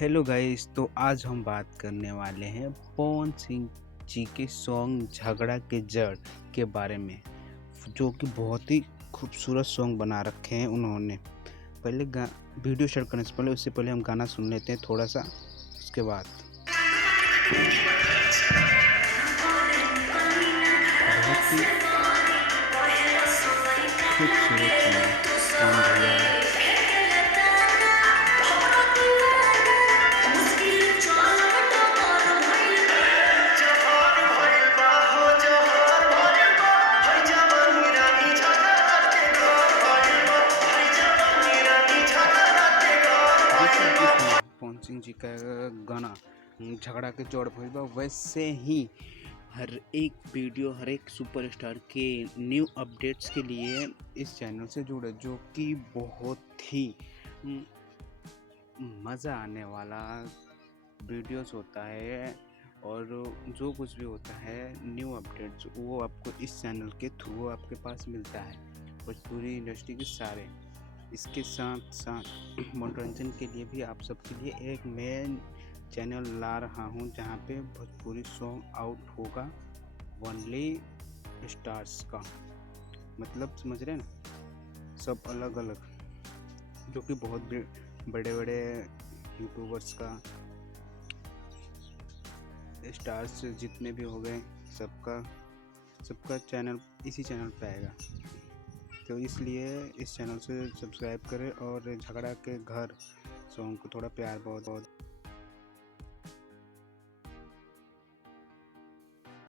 Hello guys, तो आज हम बात करने वाले हैं पवन सिंह जी के सॉन्ग झगड़ा के जड़ के बारे में, जो कि बहुत ही खूबसूरत सॉन्ग बना रखे हैं उन्होंने। पहले वीडियो शेयर करने से पहले उससे पहले हम गाना सुन लेते हैं थोड़ा सा, उसके बाद। बहुत ही खूबसूरत सॉन्ग पवन भैया। जैसे आपने सुना पवन सिंह जी का गाना झगड़ा के जोड़ भइल बा, वैसे ही हर एक वीडियो, हर एक सुपरस्टार के न्यू अपडेट्स के लिए इस चैनल से जुड़े, जो कि बहुत ही मज़ा आने वाला वीडियोस होता है। और जो कुछ भी होता है न्यू अपडेट्स, वो आपको इस चैनल के थ्रू आपके पास मिलता है। भोजपुरी इंडस्ट्री के सारे, इसके साथ साथ मनोरंजन के लिए भी आप सबके लिए एक मेन चैनल ला रहा हूँ, जहाँ पे भोजपुरी सॉन्ग आउट होगा ओनली स्टार्स का। मतलब समझ रहे हैं ना, सब अलग अलग, जो कि बहुत बड़े बड़े यूट्यूबर्स का, स्टार्स जितने भी हो गए, सबका सबका चैनल इसी चैनल पे आएगा। तो इसलिए इस चैनल से सब्सक्राइब करें और झगड़ा के घर सॉन्ग को थोड़ा प्यार बहुत बहुत